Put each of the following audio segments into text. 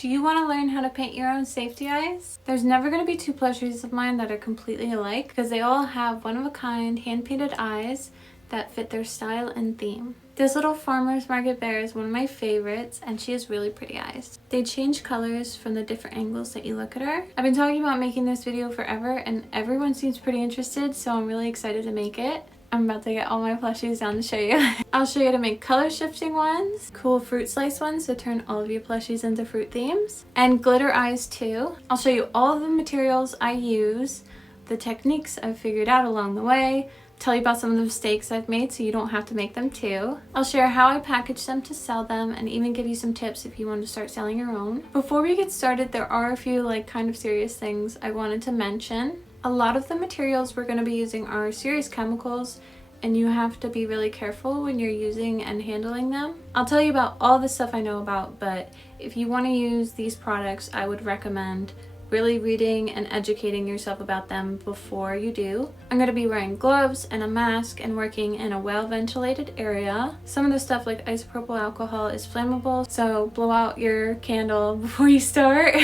Do you want to learn how to paint your own safety eyes? There's never going to be two plushies of mine that are completely alike because they all have one-of-a-kind hand-painted eyes that fit their style and theme. This little farmer's market bear is one of my favorites and she has really pretty eyes. They change colors from the different angles that you look at her. I've been talking about making this video forever and everyone seems pretty interested, so I'm really excited to make it. I'm about to get all my plushies down to show you. I'll show you how to make color shifting ones, cool fruit slice ones to turn all of your plushies into fruit themes, and glitter eyes too. I'll show you all of the materials I use, the techniques I've figured out along the way, tell you about some of the mistakes I've made so you don't have to make them too. I'll share how I package them to sell them and even give you some tips if you want to start selling your own. Before we get started, there are a few kind of serious things I wanted to mention. A lot of the materials we're going to be using are serious chemicals and you have to be really careful when you're using and handling them. I'll tell you about all the stuff I know about, but if you want to use these products, I would recommend really reading and educating yourself about them before you do. I'm going to be wearing gloves and a mask and working in a well-ventilated area. Some of the stuff like isopropyl alcohol is flammable, so blow out your candle before you start.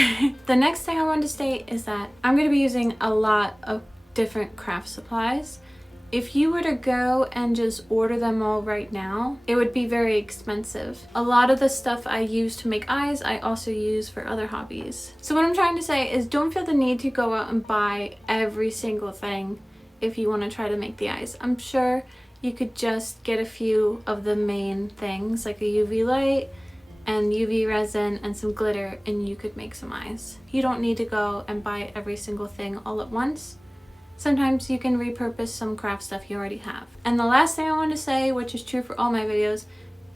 The next thing I wanted to state is that I'm going to be using a lot of different craft supplies. If you were to go and just order them all right now, it would be very expensive. A lot of the stuff I use to make eyes, I also use for other hobbies. So what I'm trying to say is don't feel the need to go out and buy every single thing if you want to try to make the eyes. I'm sure you could just get a few of the main things like a UV light and UV resin and some glitter and you could make some eyes. You don't need to go and buy every single thing all at once. Sometimes you can repurpose some craft stuff you already have. And the last thing I want to say, which is true for all my videos,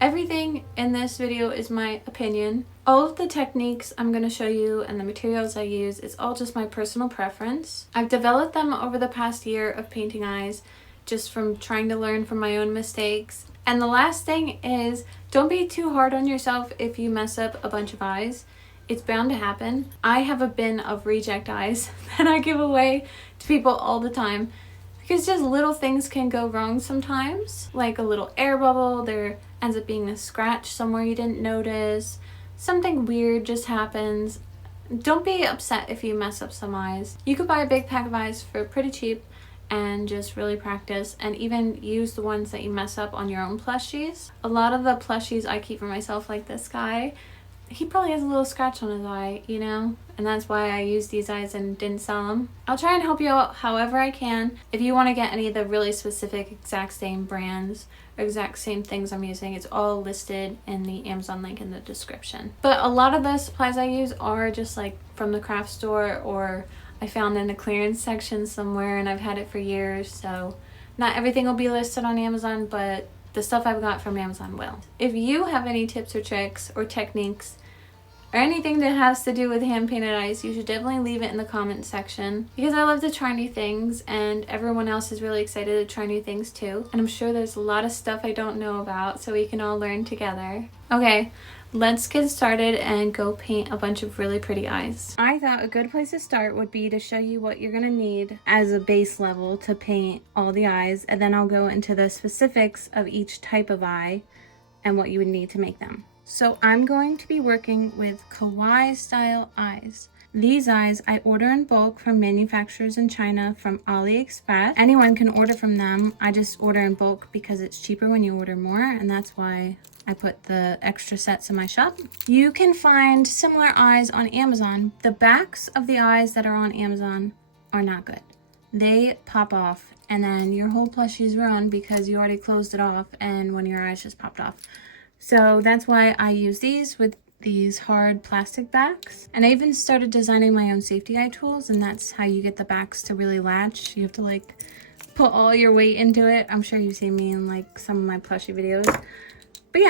everything in this video is my opinion. All of the techniques I'm going to show you and the materials I use, it's all just my personal preference. I've developed them over the past year of painting eyes, just from trying to learn from my own mistakes. And the last thing is, don't be too hard on yourself if you mess up a bunch of eyes. It's bound to happen. I have a bin of reject eyes that I give away to people all the time because just little things can go wrong sometimes. Like a little air bubble, there ends up being a scratch somewhere you didn't notice. Something weird just happens. Don't be upset if you mess up some eyes. You could buy a big pack of eyes for pretty cheap and just really practice and even use the ones that you mess up on your own plushies. A lot of the plushies I keep for myself, like this guy, he probably has a little scratch on his eye, you know? And that's why I used these eyes and didn't sell them. I'll try and help you out however I can. If you want to get any of the really specific exact same brands or exact same things I'm using, it's all listed in the Amazon link in the description. But a lot of the supplies I use are just like from the craft store or I found in a clearance section somewhere and I've had it for years. So not everything will be listed on Amazon, but the stuff I've got from Amazon will. If you have any tips or tricks or techniques or anything that has to do with hand-painted eyes, you should definitely leave it in the comment section because I love to try new things and everyone else is really excited to try new things too. And I'm sure there's a lot of stuff I don't know about, so we can all learn together. Okay, let's get started and go paint a bunch of really pretty eyes. I thought a good place to start would be to show you what you're gonna need as a base level to paint all the eyes, and then I'll go into the specifics of each type of eye and what you would need to make them. So I'm going to be working with kawaii style eyes. These eyes I order in bulk from manufacturers in China from AliExpress. Anyone can order from them. I just order in bulk because it's cheaper when you order more, and that's why I put the extra sets in my shop. You can find similar eyes on Amazon. The backs of the eyes that are on Amazon are not good. They pop off and then your whole plushie is ruined because you already closed it off and one of your eyes just popped off. So that's why I use these with these hard plastic backs. And I even started designing my own safety eye tools, and that's how you get the backs to really latch. You have to put all your weight into it. I'm sure you've seen me in some of my plushie videos. But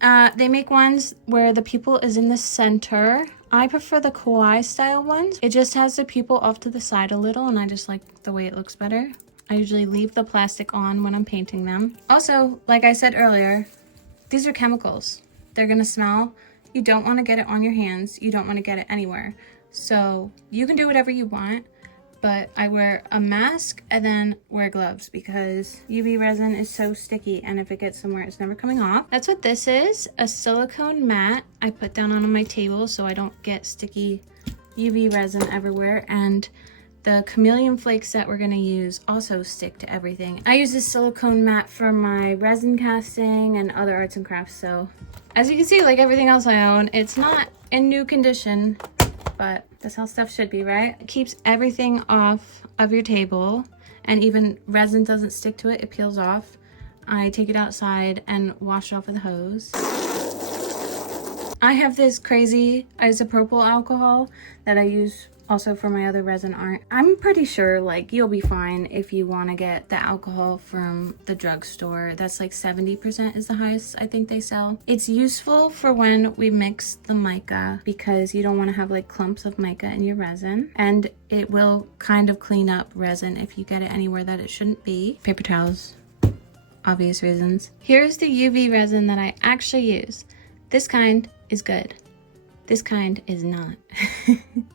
yeah, they make ones where the pupil is in the center. I prefer the kawaii style ones. It just has the pupil off to the side a little, and I just like the way it looks better. I usually leave the plastic on when I'm painting them. Also, like I said earlier, these are chemicals. They're gonna smell. You don't wanna get it on your hands. You don't wanna get it anywhere. So you can do whatever you want, but I wear a mask and then wear gloves because UV resin is so sticky, and if it gets somewhere, it's never coming off. That's what this is, a silicone mat I put down on my table so I don't get sticky UV resin everywhere, and the chameleon flakes that we're gonna use also stick to everything. I use this silicone mat for my resin casting and other arts and crafts, so as you can see, like everything else I own, it's not in new condition, but that's how stuff should be, right? It keeps everything off of your table, and even resin doesn't stick to it, it peels off. I take it outside and wash it off with a hose. I have this crazy isopropyl alcohol that I use also for my other resin art. I'm pretty sure like you'll be fine if you want to get the alcohol from the drugstore. That's like 70% is the highest I think they sell. It's useful for when we mix the mica because you don't want to have like clumps of mica in your resin, and it will kind of clean up resin if you get it anywhere that it shouldn't be. Paper towels, obvious reasons. Here's the UV resin that I actually use. This kind is good. This kind is not.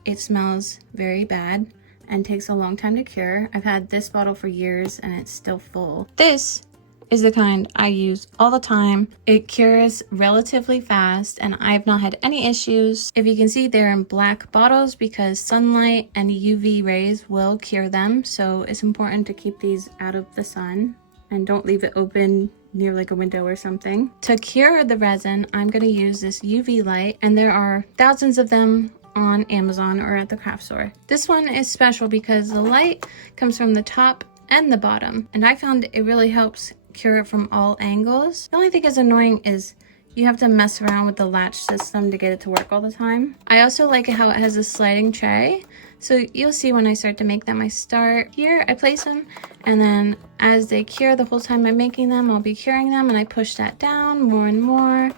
It smells very bad and takes a long time to cure. I've had this bottle for years and it's still full. This is the kind I use all the time. It cures relatively fast and I've not had any issues. If you can see, they're in black bottles because sunlight and UV rays will cure them. So it's important to keep these out of the sun and don't leave it open near like a window or something. To cure the resin, I'm going to use this UV light, and there are thousands of them on Amazon or at the craft store. This one is special because the light comes from the top and the bottom, and I found it really helps cure it from all angles. The only thing that's annoying is you have to mess around with the latch system to get it to work all the time. I also like how it has a sliding tray. So you'll see when I start to make them, I start here, I place them, and then as they cure the whole time I'm making them, I'll be curing them, and I push that down more and more.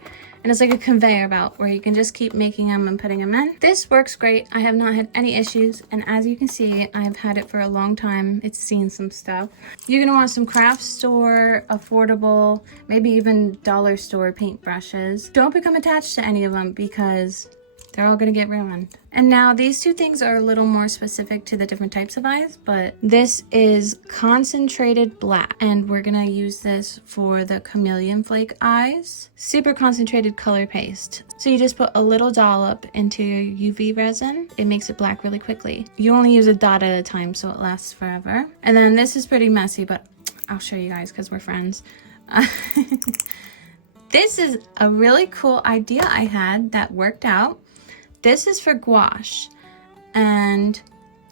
And it's like a conveyor belt where you can just keep making them and putting them in. This works great. I have not had any issues. And as you can see, I've had it for a long time. It's seen some stuff. You're gonna want some craft store, affordable, maybe even dollar store paintbrushes. Don't become attached to any of them because they're all gonna get ruined. And now these two things are a little more specific to the different types of eyes, but this is concentrated black, and we're gonna use this for the chameleon flake eyes. Super concentrated color paste. So you just put a little dollop into your UV resin. It makes it black really quickly. You only use a dot at a time, so it lasts forever. And then this is pretty messy, but I'll show you guys because we're friends. This is a really cool idea I had that worked out. This is for gouache, and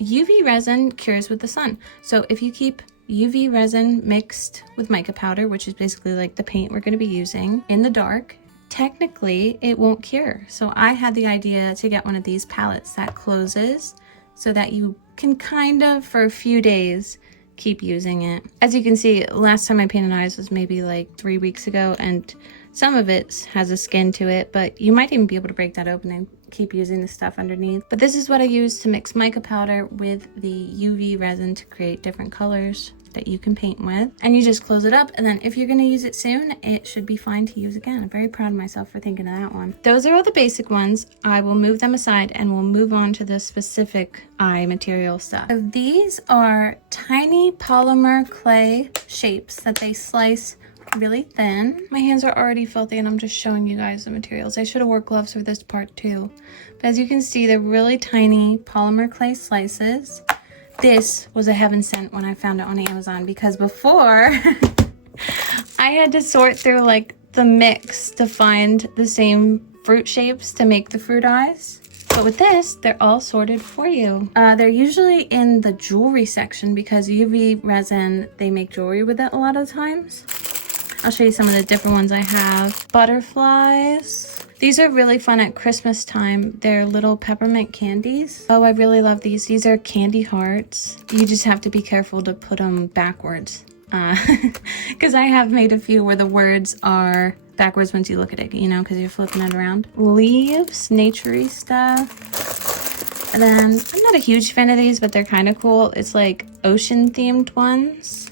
UV resin cures with the sun. So if you keep UV resin mixed with mica powder, which is basically like the paint we're going to be using, in the dark, technically it won't cure. So I had the idea to get one of these palettes that closes so that you can kind of, for a few days, keep using it. As you can see, last time I painted eyes was maybe like 3 weeks ago, and some of it has a skin to it, but you might even be able to break that open and keep using the stuff underneath. But this is what I use to mix mica powder with the UV resin to create different colors that you can paint with. And you just close it up, and then if you're going to use it soon, it should be fine to use again. I'm very proud of myself for thinking of that one. Those are all the basic ones. I will move them aside and we'll move on to the specific eye material stuff. So these are tiny polymer clay shapes that they slice really thin. My hands are already filthy and I'm just showing you guys the materials. I should have wore gloves for this part too. But as you can see, they're really tiny polymer clay slices. This was a heaven sent when I found it on Amazon, because before I had to sort through like the mix to find the same fruit shapes to make the fruit eyes. But with this, they're all sorted for you. They're usually in the jewelry section because UV resin, they make jewelry with it a lot of times. I'll show you some of the different ones I have. Butterflies. These are really fun at Christmas time. They're little peppermint candies. Oh, I really love these. These are candy hearts. You just have to be careful to put them backwards. Because I have made a few where the words are backwards once you look at it, you know, because you're flipping it around. Leaves, nature-y stuff. And then, I'm not a huge fan of these, but they're kind of cool. It's like ocean-themed ones.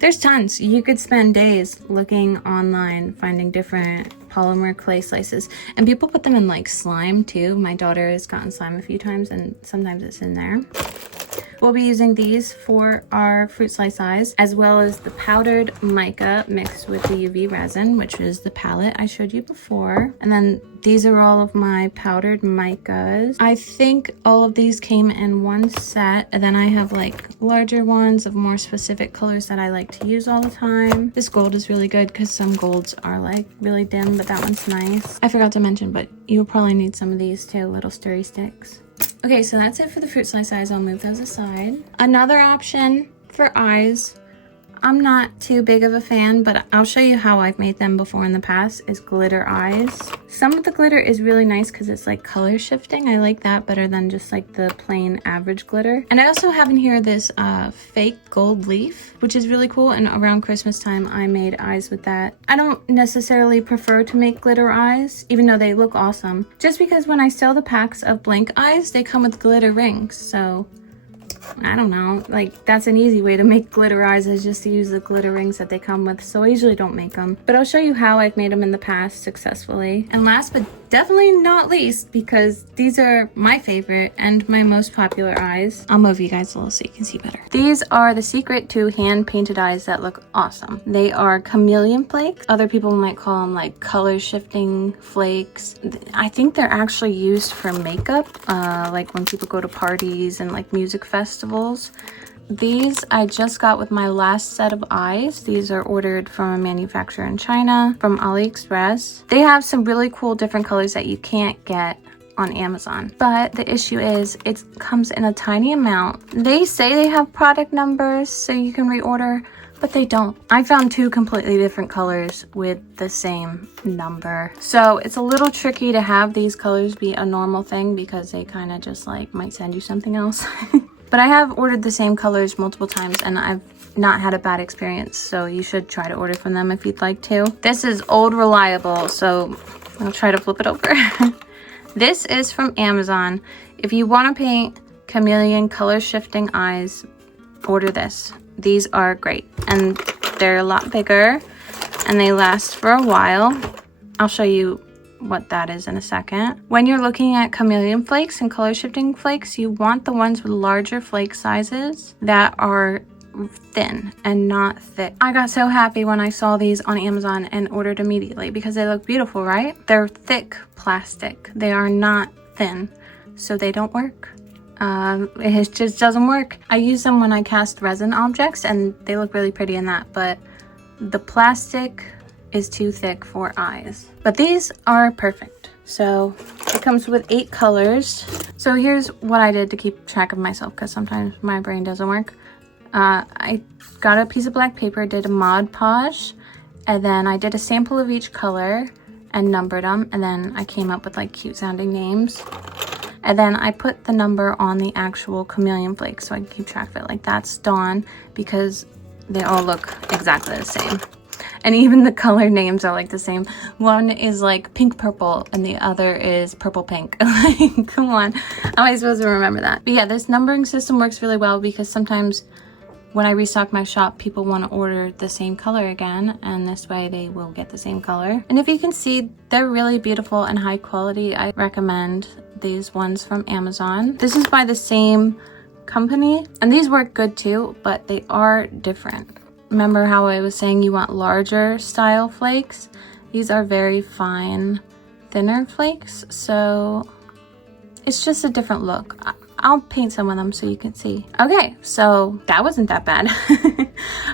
There's tons. You could spend days looking online, finding different polymer clay slices. And people put them in like slime too. My daughter has gotten slime a few times and sometimes it's in there. We'll be using these for our fruit slice eyes, as well as the powdered mica mixed with the UV resin, which is the palette I showed you before. And then these are all of my powdered micas. I think all of these came in one set, and then I have like larger ones of more specific colors that I like to use all the time. This gold is really good because some golds are like really dim, but that one's nice. I forgot to mention, but you'll probably need some of these too, little stirry sticks. Okay, so that's it for the fruit slice eyes. I'll move those aside. Another option for eyes, I'm not too big of a fan, but I'll show you how I've made them before in the past, is glitter eyes. Some of the glitter is really nice because it's like color shifting. I like that better than just like the plain average glitter. And I also have in here this fake gold leaf, which is really cool. And around Christmas time, I made eyes with that. I don't necessarily prefer to make glitter eyes, even though they look awesome. Just because when I sell the packs of blank eyes, they come with glitter rings. So I don't know, like that's an easy way to make glitter eyes, is just to use the glitter rings that they come with. So I usually don't make them, but I'll show you how I've made them in the past successfully. And last but definitely not least, because these are my favorite and my most popular eyes, I'll move you guys a little so you can see better. These are the secret to hand painted eyes that look awesome. They are chameleon flakes. Other people might call them like color shifting flakes. I think they're actually used for makeup, like when people go to parties and like music festivals. These I just got with my last set of eyes. These are ordered from a manufacturer in China, from AliExpress. They have some really cool different colors that you can't get on Amazon. But the issue is it comes in a tiny amount. They say they have product numbers so you can reorder, but they don't. I found two completely different colors with the same number. So it's a little tricky to have these colors be a normal thing because they kind of just like might send you something else. But I have ordered the same colors multiple times and I've not had a bad experience. So you should try to order from them if you'd like to. This is Old Reliable, so I'll try to flip it over. This is from Amazon. If you want to paint chameleon color shifting eyes, order this. These are great and they're a lot bigger and they last for a while. I'll show you what that is in a second. When you're looking at chameleon flakes and color shifting flakes, you want the ones with larger flake sizes that are thin and not thick. I got so happy when I saw these on Amazon and ordered immediately because they look beautiful, right? They're thick plastic. They are not thin, so they don't work. It just doesn't work. I use them when I cast resin objects and they look really pretty in that, but the plastic is too thick for eyes. But these are perfect. So it comes with 8 colors. So here's what I did to keep track of myself because sometimes my brain doesn't work. I got a piece of black paper, did a Mod Podge, and then I did a sample of each color and numbered them, and then I came up with like cute sounding names. And then I put the number on the actual chameleon flake so I can keep track of it. Like that's Dawn because they all look exactly the same. And even the color names are like the same. One is like pink purple and the other is purple pink. Like, come on, how am I supposed to remember that? But yeah, this numbering system works really well because sometimes when I restock my shop, people want to order the same color again, and this way they will get the same color. And if you can see, they're really beautiful and high quality. I recommend these ones from Amazon. This is by the same company, and these work good too, but they are different. Remember how I was saying you want larger style flakes? These are very fine, thinner flakes, so it's just a different look. I'll paint some of them so you can see. Okay, so that wasn't that bad. I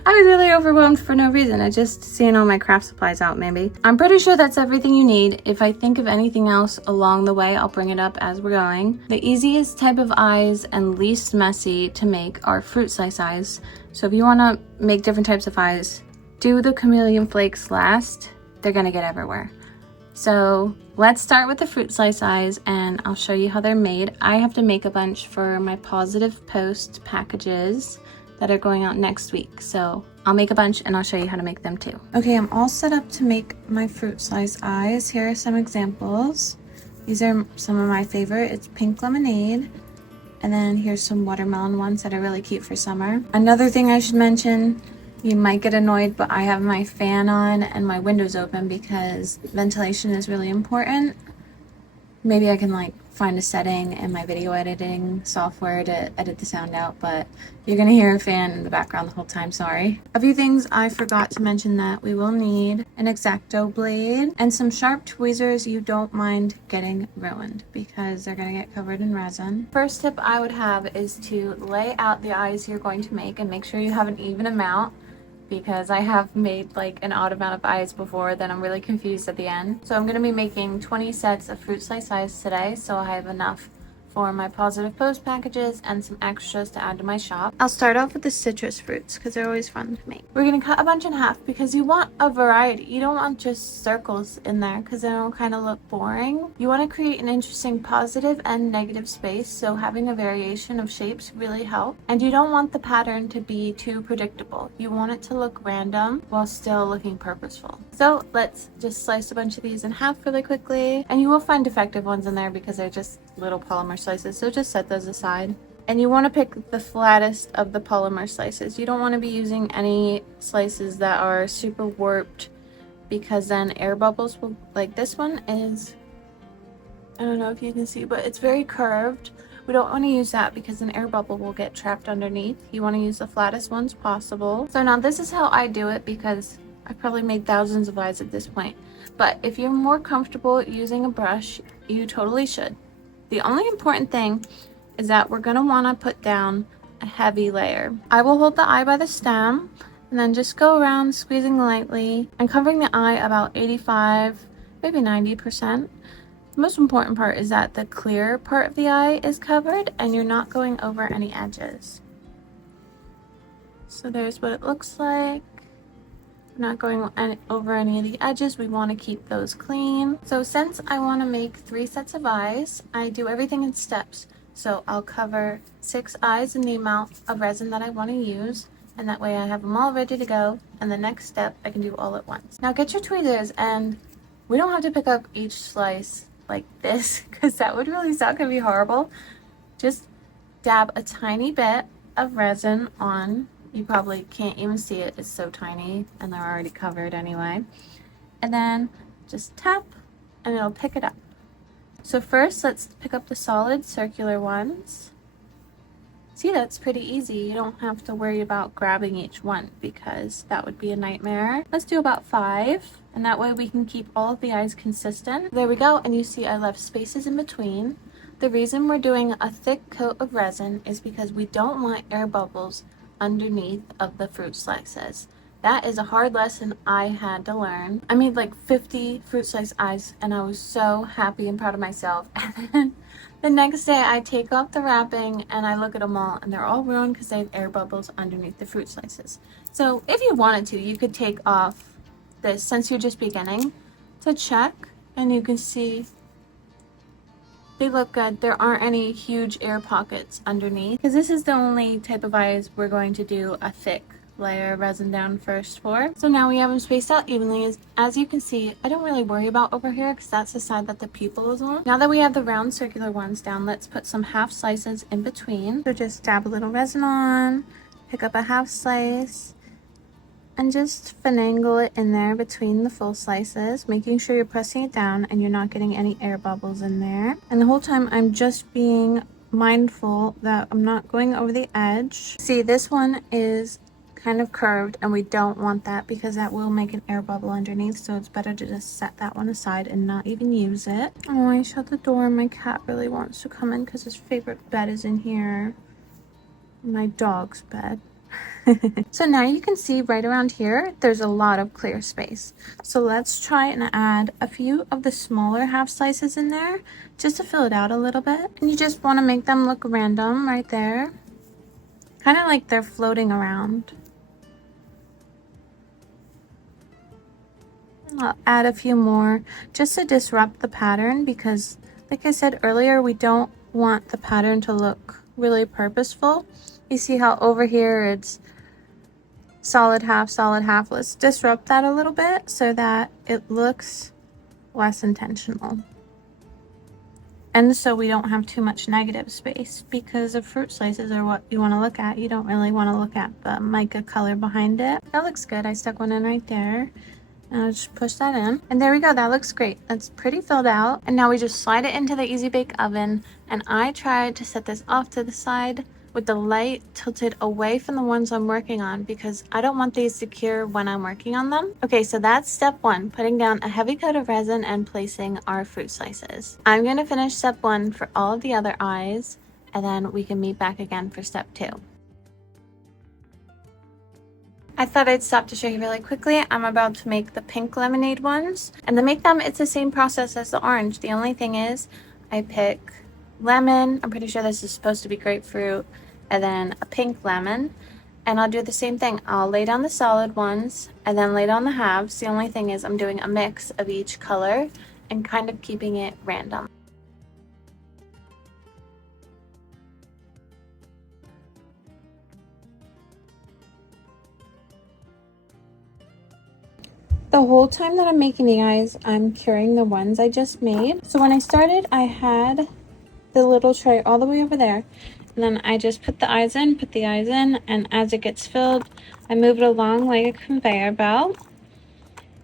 was really overwhelmed for no reason. I just seeing all my craft supplies out maybe. I'm pretty sure that's everything you need. If I think of anything else along the way, I'll bring it up as we're going. The easiest type of eyes and least messy to make are fruit slice eyes. So if you want to make different types of eyes, do the chameleon flakes last. They're gonna get everywhere. So let's start with the fruit slice eyes and I'll show you how they're made. I have to make a bunch for my Positive Post packages that are going out next week. So I'll make a bunch and I'll show you how to make them too. Okay, I'm all set up to make my fruit slice eyes. Here are some examples. These are some of my favorite. It's pink lemonade. And then here's some watermelon ones that are really cute for summer. Another thing I should mention You might get annoyed, but I have my fan on and my windows open because ventilation is really important. Maybe I can like find a setting in my video editing software to edit the sound out, but you're gonna hear a fan in the background the whole time, sorry. A few things I forgot to mention: that we will need an X-Acto blade and some sharp tweezers you don't mind getting ruined because they're gonna get covered in resin. First tip I would have is to lay out the eyes you're going to make and make sure you have an even amount, because I have made like an odd amount of eyes before, then I'm really confused at the end. So I'm going to be making 20 sets of fruit slice eyes today, so I have enough for my positive post packages and some extras to add to my shop. I'll start off with the citrus fruits because they're always fun to make. We're going to cut a bunch in half because you want a variety. You don't want just circles in there because then it'll kind of look boring. You want to create an interesting positive and negative space, so having a variation of shapes really helps. And you don't want the pattern to be too predictable. You want it to look random while still looking purposeful. So let's just slice a bunch of these in half really quickly, and you will find defective ones in there because they're just little polymer slices, so just set those aside. And you want to pick the flattest of the polymer slices. You don't want to be using any slices that are super warped because then air bubbles will, like this one is, I don't know if you can see, but it's very curved. We don't want to use that because an air bubble will get trapped underneath. You want to use the flattest ones possible. So now this is how I do it because I probably made thousands of eyes at this point. But if you're more comfortable using a brush, you totally should. The only important thing is that we're going to want to put down a heavy layer. I will hold the eye by the stem and then just go around squeezing lightly and covering the eye about 85, maybe 90%. The most important part is that the clear part of the eye is covered and you're not going over any edges. So there's what it looks like. Not going over any of the edges. We want to keep those clean. So since I want to make 3 sets of eyes, I do everything in steps. So I'll cover 6 eyes in the amount of resin that I want to use, and that way I have them all ready to go, and the next step I can do all at once. Now get your tweezers, and we don't have to pick up each slice like this because that would really suck and be horrible. Just dab a tiny bit of resin on. You probably can't even see it, it's so tiny and they're already covered anyway. And then just tap and it'll pick it up. So first let's pick up the solid circular ones. See, that's pretty easy. You don't have to worry about grabbing each one because that would be a nightmare. Let's do about 5, and that way we can keep all of the eyes consistent. There we go, and you see I left spaces in between. The reason we're doing a thick coat of resin is because we don't want air bubbles underneath of the fruit slices. That is a hard lesson I had to learn. I made like 50 fruit slice eyes and I was so happy and proud of myself. And then the next day I take off the wrapping and I look at them all and they're all ruined because they have air bubbles underneath the fruit slices. So if you wanted to, you could take off this since you're just beginning to check, and you can see they look good. There aren't any huge air pockets underneath because this is the only type of eyes we're going to do a thick layer of resin down first for. So now we have them spaced out evenly. As you can see, I don't really worry about over here because that's the side that the pupil is on. Now that we have the round circular ones down, let's put some half slices in between. So just dab a little resin on, pick up a half slice, and just finagle it in there between the full slices, making sure you're pressing it down and you're not getting any air bubbles in there. And the whole time I'm just being mindful that I'm not going over the edge. See, this one is kind of curved and we don't want that because that will make an air bubble underneath, so it's better to just set that one aside and not even use it. Oh, I shut the door. My cat really wants to come in because his favorite bed is in here. My dog's bed. So now you can see right around here there's a lot of clear space, so let's try and add a few of the smaller half slices in there just to fill it out a little bit. And you just want to make them look random right there, kind of like they're floating around. I'll add a few more just to disrupt the pattern because, like I said earlier, we don't want the pattern to look really purposeful. You see how over here it's solid half, solid half. Let's disrupt that a little bit so that it looks less intentional. And so we don't have too much negative space, because the fruit slices are what you want to look at. You don't really want to look at the mica color behind it. That looks good. I stuck one in right there. And I'll just push that in. And there we go. That looks great. That's pretty filled out. And now we just slide it into the Easy Bake Oven. And I tried to set this off to the side with the light tilted away from the ones I'm working on, because I don't want these to cure when I'm working on them. Okay, so that's step one, putting down a heavy coat of resin and placing our fruit slices. I'm going to finish step one for all of the other eyes, and then we can meet back again for step two. I thought I'd stop to show you really quickly. I'm about to make the pink lemonade ones. And to make them, it's the same process as the orange. The only thing is I pick lemon, I'm pretty sure this is supposed to be grapefruit, and then a pink lemon. And I'll do the same thing. I'll lay down the solid ones and then lay down the halves. The only thing is I'm doing a mix of each color and kind of keeping it random. The whole time that I'm making the eyes, I'm curing the ones I just made. So when I started, I had the little tray all the way over there. And then I just put the eyes in, and as it gets filled, I move it along like a conveyor belt.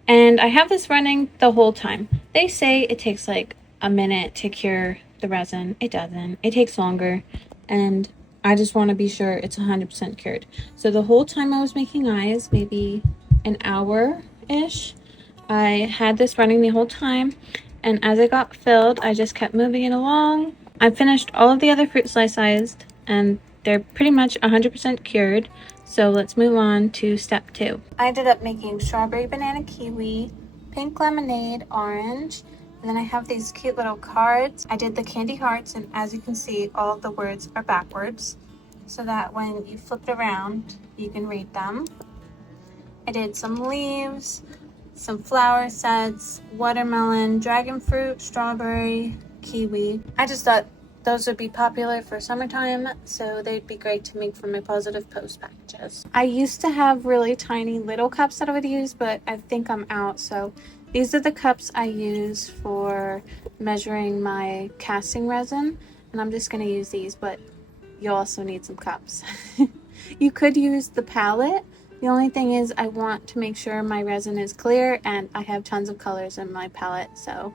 And I have this running the whole time. They say it takes like a minute to cure the resin. It doesn't. It takes longer. And I just want to be sure it's 100% cured. So the whole time I was making eyes, maybe an hour-ish, I had this running the whole time. And as it got filled, I just kept moving it along. I finished all of the other fruit slice sized, and they're pretty much 100% cured. So let's move on to step two. I ended up making strawberry, banana, kiwi, pink lemonade, orange, and then I have these cute little cards. I did the candy hearts, and as you can see, all of the words are backwards, so that when you flip it around, you can read them. I did some leaves, some flower sets, watermelon, dragon fruit, strawberry, kiwi. I just thought those would be popular for summertime, so they'd be great to make for my positive post packages. I used to have really tiny little cups that I would use, but I think I'm out, so these are the cups I use for measuring my casting resin, and I'm just going to use these, but you also need some cups. You could use the palette. The only thing is I want to make sure my resin is clear, and I have tons of colors in my palette, so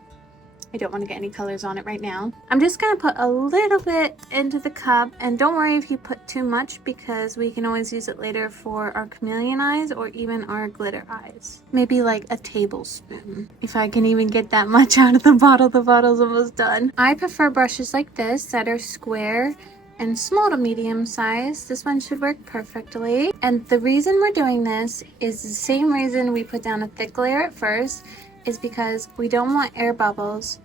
I don't want to get any colors on it right now. I'm just going to put a little bit into the cup, and don't worry if you put too much, because we can always use it later for our chameleon eyes or even our glitter eyes. Maybe like a tablespoon. If I can even get that much out of the bottle's almost done. I prefer brushes like this that are square and small to medium size. This one should work perfectly. And the reason we're doing this is the same reason we put down a thick layer at first, is because we don't want air bubbles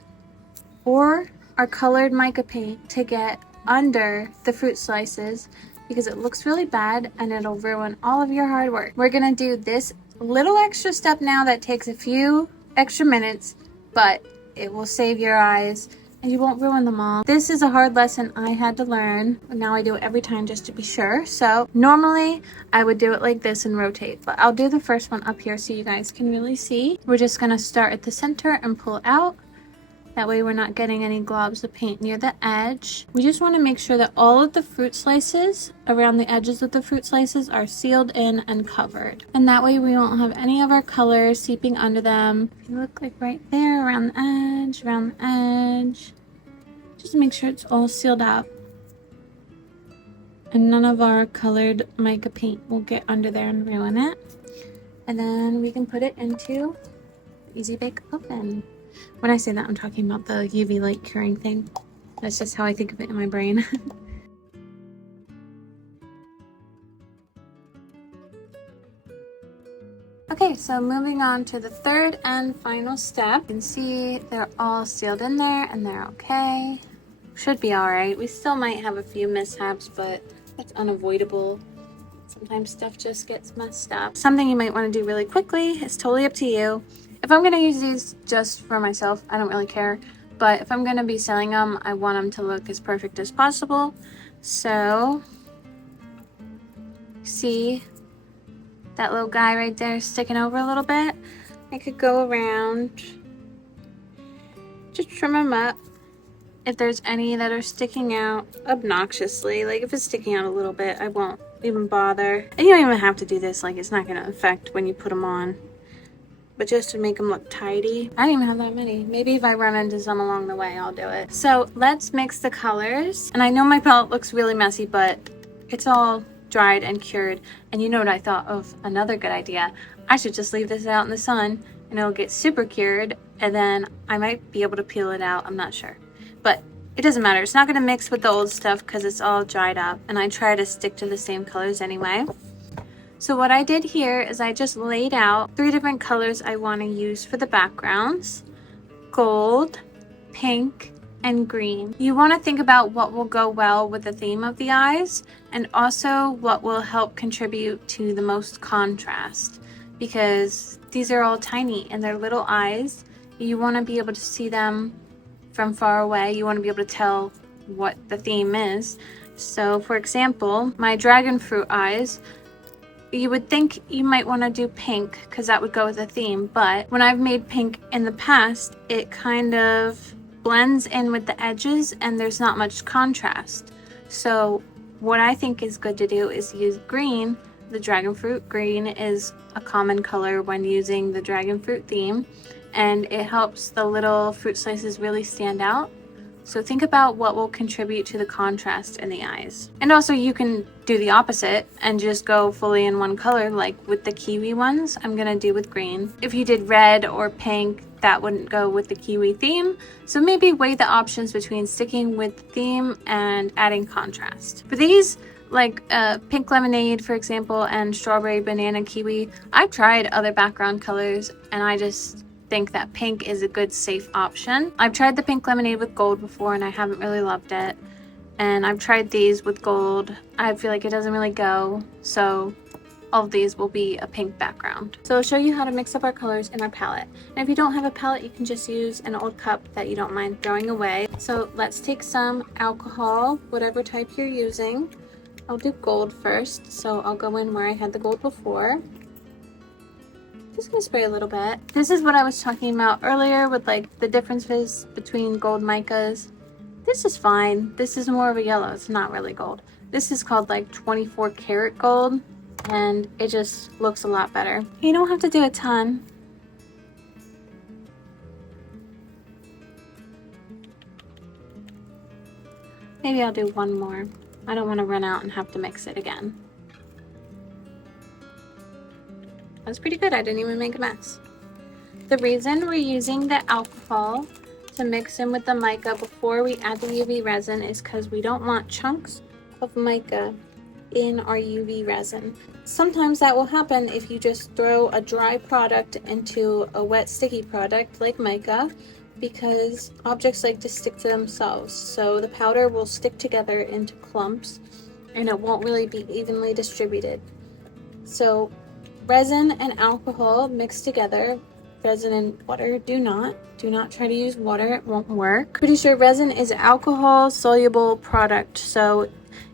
or our colored mica paint to get under the fruit slices, because it looks really bad and it'll ruin all of your hard work. We're gonna do this little extra step now that takes a few extra minutes, but it will save your eyes and you won't ruin them all. This is a hard lesson I had to learn, and now I do it every time just to be sure. So normally I would do it like this and rotate, but I'll do the first one up here so you guys can really see. We're just gonna start at the center and pull out. That way we're not getting any globs of paint near the edge. We just want to make sure that all of the fruit slices around the edges of the fruit slices are sealed in and covered. And that way we won't have any of our colors seeping under them. If you look like right there, around the edge, just make sure it's all sealed up. And none of our colored mica paint will get under there and ruin it. And then we can put it into the Easy Bake Oven. When I say that, I'm talking about the UV light curing thing. That's just how I think of it in my brain. Okay, so moving on to the third and final step. You can see they're all sealed in there and they're okay. Should be alright. We still might have a few mishaps, but that's unavoidable. Sometimes stuff just gets messed up. Something you might want to do really quickly, it's totally up to you. If I'm going to use these just for myself, I don't really care. But if I'm going to be selling them, I want them to look as perfect as possible. So, see that little guy right there sticking over a little bit? I could go around, just trim him up if there's any that are sticking out obnoxiously. Like if it's sticking out a little bit, I won't even bother. And you don't even have to do this, like it's not going to affect when you put them on. But just to make them look tidy. I don't even have that many. Maybe if I run into some along the way, I'll do it. So let's mix the colors. And I know my palette looks really messy, but it's all dried and cured. And you know what I thought of? Another good idea. I should just leave this out in the sun and it'll get super cured. And then I might be able to peel it out. I'm not sure. But it doesn't matter. It's not going to mix with the old stuff because it's all dried up. And I try to stick to the same colors anyway. So what I did here is I just laid out 3 different colors I want to use for the backgrounds: gold, pink, and green. You want to think about what will go well with the theme of the eyes and also what will help contribute to the most contrast, because these are all tiny and they're little eyes. You want to be able to see them from far away. You want to be able to tell what the theme is. So for example, my dragon fruit eyes, you would think you might want to do pink because that would go with the theme, but when I've made pink in the past, it kind of blends in with the edges and there's not much contrast. So what I think is good to do is use green. The dragon fruit green is a common color when using the dragon fruit theme, and it helps the little fruit slices really stand out. So think about what will contribute to the contrast in the eyes. And also you can do the opposite and just go fully in one color, like with the kiwi ones I'm gonna do with green. If you did red or pink, that wouldn't go with the kiwi theme. So maybe weigh the options between sticking with the theme and adding contrast. For these, like pink lemonade, for example, and strawberry banana kiwi, I've tried other background colors and I just think that pink is a good safe option. I've tried the pink lemonade with gold before and I haven't really loved it. And I've tried these with gold. I feel like it doesn't really go. So all of these will be a pink background. So I'll show you how to mix up our colors in our palette. And if you don't have a palette, you can just use an old cup that you don't mind throwing away. So let's take some alcohol, whatever type you're using. I'll do gold first. So I'll go in where I had the gold before. Just gonna spray a little bit. This is what I was talking about earlier with like the differences between gold micas. This is fine. This is more of a yellow. It's not really gold. This is called like 24 karat gold and it just looks a lot better. You don't have to do a ton. Maybe I'll do one more. I don't want to run out and have to mix it again. That's pretty good. I didn't even make a mess. The reason we're using the alcohol to mix in with the mica before we add the UV resin is because we don't want chunks of mica in our UV resin. Sometimes that will happen if you just throw a dry product into a wet sticky product like mica, because objects like to stick to themselves. So the powder will stick together into clumps and it won't really be evenly distributed. So resin and alcohol mixed together. Resin and water, do not try to use water, it won't work. Pretty sure resin is an alcohol soluble product. So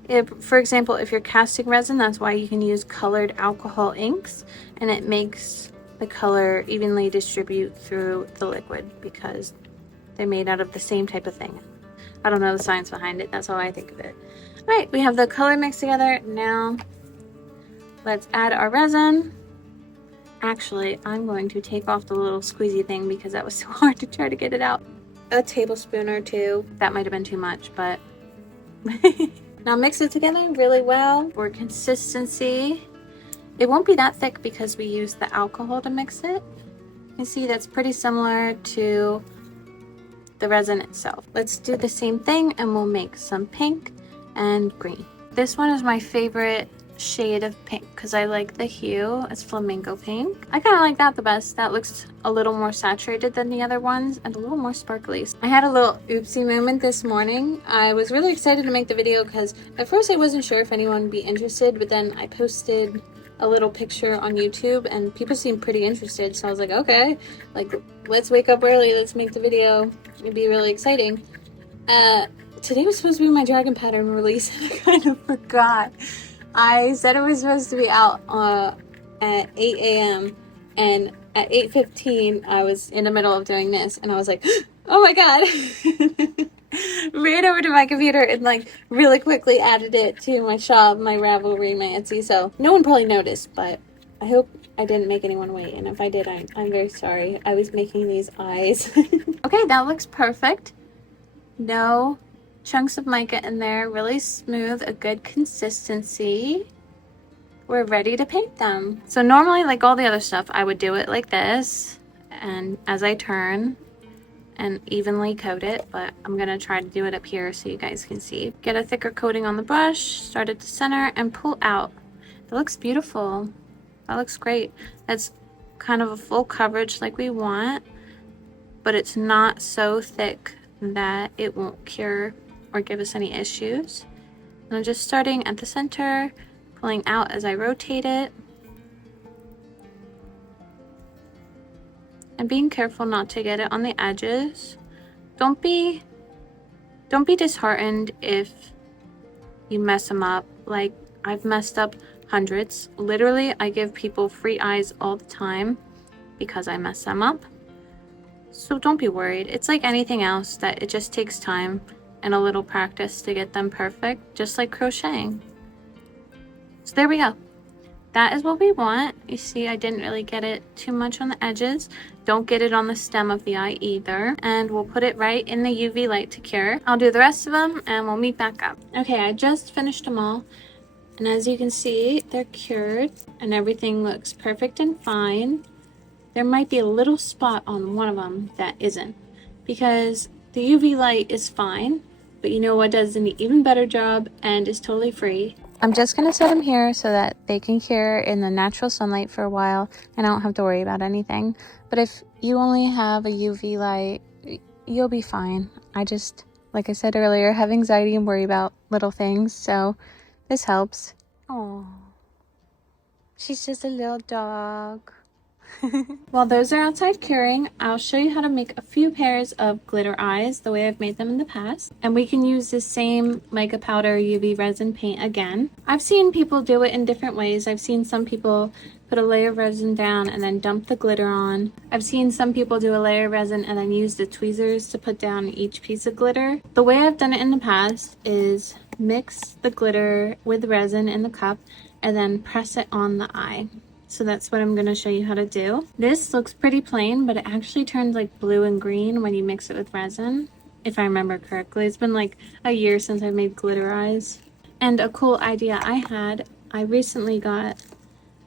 if, for example, if you're casting resin, that's why you can use colored alcohol inks and it makes the color evenly distribute through the liquid because they're made out of the same type of thing. I don't know the science behind it, that's how I think of it. All right, we have the color mixed together. Now let's add our resin. Actually, I'm going to take off the little squeezy thing because that was so hard to try to get it out. A tablespoon or two. That might have been too much, but now mix it together really well for consistency. It won't be that thick because we use the alcohol to mix it. You can see that's pretty similar to the resin itself. Let's do the same thing and we'll make some pink and green. This one is my favorite shade of pink because I like the hue. It's flamingo pink. I kind of like that the best. That looks a little more saturated than the other ones and a little more sparkly. I had a little oopsie moment this morning. I was really excited to make the video because at first I wasn't sure if anyone would be interested, but then I posted a little picture on YouTube and people seemed pretty interested, so I was like, okay, like let's wake up early, let's make the video. It'd be really exciting. Today was supposed to be my dragon pattern release and I kind of forgot. I said it was supposed to be out at 8 a.m. and at 8:15 I was in the middle of doing this and I was like, oh my god. ran over to my computer and like really quickly added it to my shop, my Ravelry, my Etsy. So no one probably noticed, but I hope I didn't make anyone wait. And if I did, I'm very sorry. I was making these eyes. Okay, that looks perfect. No chunks of mica in there, really smooth, a good consistency. We're ready to paint them. So normally, like all the other stuff, I would do it like this, and as I turn and evenly coat it, but I'm gonna try to do it up here so you guys can see. Get a thicker coating on the brush, start at the center, and pull out. It looks beautiful. That looks great. That's kind of a full coverage like we want, but it's not so thick that it won't cure or give us any issues. And I'm just starting at the center, pulling out as I rotate it, and being careful not to get it on the edges. Don't be disheartened if you mess them up. Like, I've messed up hundreds. Literally, I give people free eyes all the time because I mess them up. So don't be worried. It's like anything else, that it just takes time and a little practice to get them perfect, just like crocheting. So there we go. That is what we want. You see, I didn't really get it too much on the edges. Don't get it on the stem of the eye either. And we'll put it right in the UV light to cure. I'll do the rest of them and we'll meet back up. Okay, I just finished them all. And as you can see, they're cured and everything looks perfect and fine. There might be a little spot on one of them that isn't, because the UV light is fine, but you know what does an even better job and is totally free? I'm just going to set them here so that they can cure in the natural sunlight for a while and I don't have to worry about anything. But if you only have a UV light, you'll be fine. I just, like I said earlier, have anxiety and worry about little things, so this helps. Oh, she's just a little dog. While those are outside curing, I'll show you how to make a few pairs of glitter eyes the way I've made them in the past. And we can use the same mica powder UV resin paint again. I've seen people do it in different ways. I've seen some people put a layer of resin down and then dump the glitter on. I've seen some people do a layer of resin and then use the tweezers to put down each piece of glitter. The way I've done it in the past is mix the glitter with resin in the cup and then press it on the eye. So that's what I'm going to show you how to do. This looks pretty plain, but it actually turns like blue and green when you mix it with resin, if I remember correctly. It's been like a year since I made glitter eyes. And a cool idea I recently got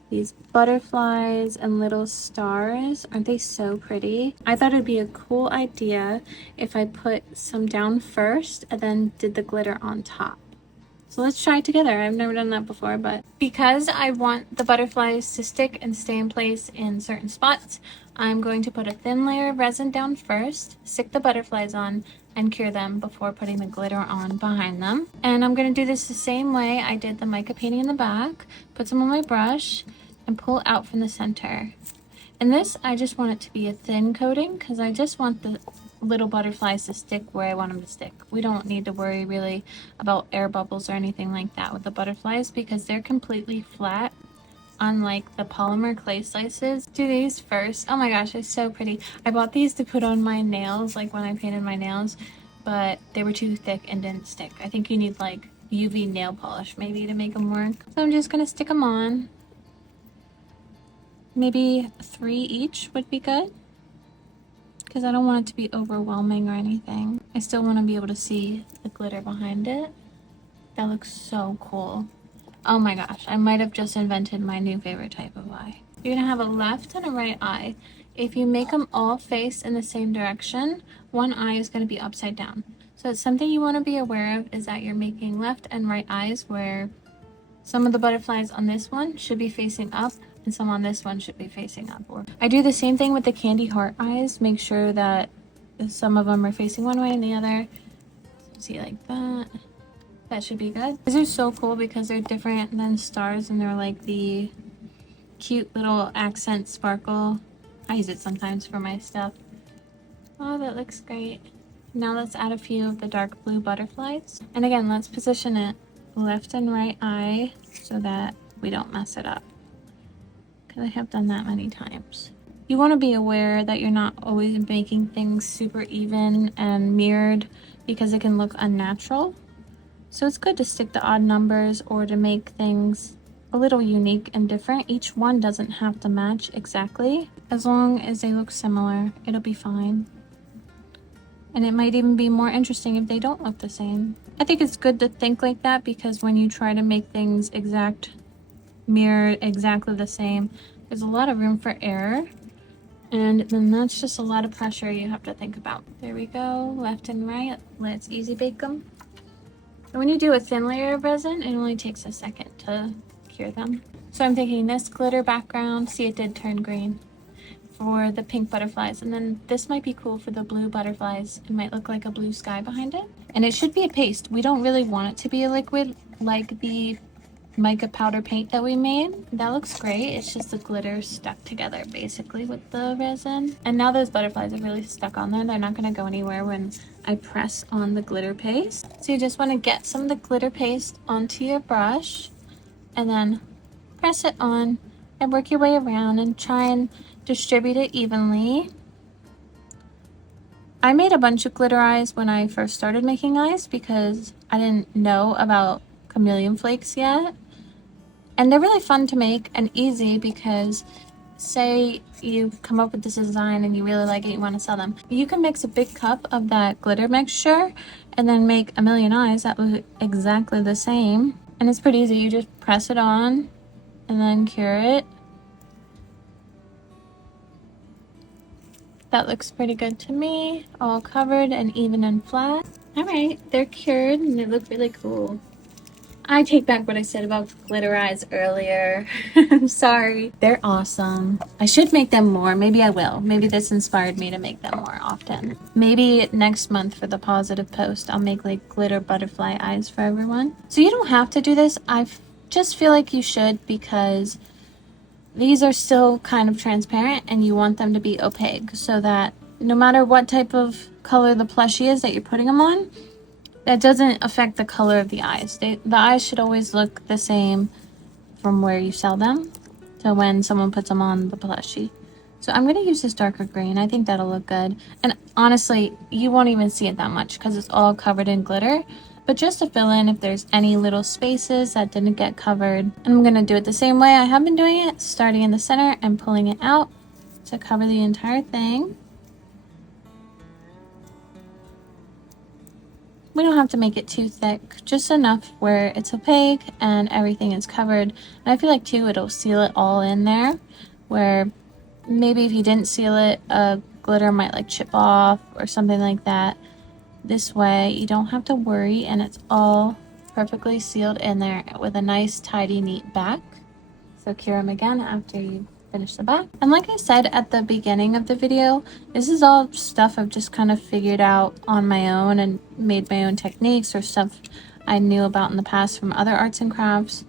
these butterflies and little stars. Aren't they so pretty? I thought it'd be a cool idea if I put some down first and then did the glitter on top. So let's try it together. I've never done that before, but because I want the butterflies to stick and stay in place in certain spots, I'm going to put a thin layer of resin down first, stick the butterflies on, and cure them before putting the glitter on behind them. And I'm going to do this the same way I did the mica painting in the back. Put some on my brush and pull out from the center. And this, I just want it to be a thin coating because I just want the little butterflies to stick where I want them to stick. We don't need to worry really about air bubbles or anything like that with the butterflies because they're completely flat, unlike the polymer clay slices. Do these first. Oh my gosh, it's so pretty. I bought these to put on my nails, like when I painted my nails, but they were too thick and didn't stick. I think you need like UV nail polish maybe to make them work. So I'm just gonna stick them on. Maybe 3 each would be good, because I don't want it to be overwhelming or anything. I still want to be able to see the glitter behind it. That looks so cool. Oh my gosh, I might have just invented my new favorite type of eye. You're gonna have a left and a right eye. If you make them all face in the same direction, one eye is gonna be upside down. So it's something you want to be aware of, is that you're making left and right eyes where some of the butterflies on this one should be facing up and some on this one should be facing up. Or I do the same thing with the candy heart eyes. Make sure that some of them are facing one way and the other. See, like that. That should be good. These are so cool because they're different than stars and they're like the cute little accent sparkle. I use it sometimes for my stuff. Oh, that looks great. Now let's add a few of the dark blue butterflies. And again, let's position it left and right eye so that we don't mess it up, because I have done that many times. You want to be aware that you're not always making things super even and mirrored, because it can look unnatural. So it's good to stick the odd numbers or to make things a little unique and different. Each one doesn't have to match exactly. As long as they look similar, it'll be fine. And it might even be more interesting if they don't look the same. I think it's good to think like that, because when you try to make things mirror exactly the same, there's a lot of room for error. And then that's just a lot of pressure you have to think about. There we go, left and right. Let's easy bake them. And when you do a thin layer of resin, it only takes a second to cure them. So I'm taking this glitter background, see it did turn green, for the pink butterflies. And then this might be cool for the blue butterflies. It might look like a blue sky behind it. And it should be a paste. We don't really want it to be a liquid like the mica powder paint that we made. That looks great. It's just the glitter stuck together basically with the resin. And now those butterflies are really stuck on there. They're not going to go anywhere when I press on the glitter paste. So you just want to get some of the glitter paste onto your brush and then press it on and work your way around and try and distribute it evenly. I made a bunch of glitter eyes when I first started making eyes because I didn't know about chameleon flakes yet. And they're really fun to make and easy, because say you come up with this design and you really like it, you want to sell them. You can mix a big cup of that glitter mixture and then make a million eyes that look exactly the same. And it's pretty easy. You just press it on and then cure it. That looks pretty good to me. All covered and even and flat. All right, they're cured and they look really cool. I take back what I said about glitter eyes earlier. I'm sorry. They're awesome. I should make them more. Maybe I will. Maybe this inspired me to make them more often. Maybe next month for the positive post, I'll make like glitter butterfly eyes for everyone. So you don't have to do this. I just feel like you should, because these are still kind of transparent and you want them to be opaque so that no matter what type of color the plushie is that you're putting them on, that doesn't affect the color of the eyes. The eyes should always look the same from where you sell them to when someone puts them on the plushie. So I'm going to use this darker green. I think that'll look good. And honestly, you won't even see it that much because it's all covered in glitter. But just to fill in if there's any little spaces that didn't get covered. And I'm going to do it the same way I have been doing it, starting in the center and pulling it out to cover the entire thing. We don't have to make it too thick, just enough where it's opaque and everything is covered. And I feel like too, it'll seal it all in there, where maybe if you didn't seal it, glitter might like chip off or something like that. This way you don't have to worry, and it's all perfectly sealed in there with a nice tidy neat back. So cure them again after you finish the back. And like I said at the beginning of the video, this is all stuff I've just kind of figured out on my own and made my own techniques, or stuff I knew about in the past from other arts and crafts.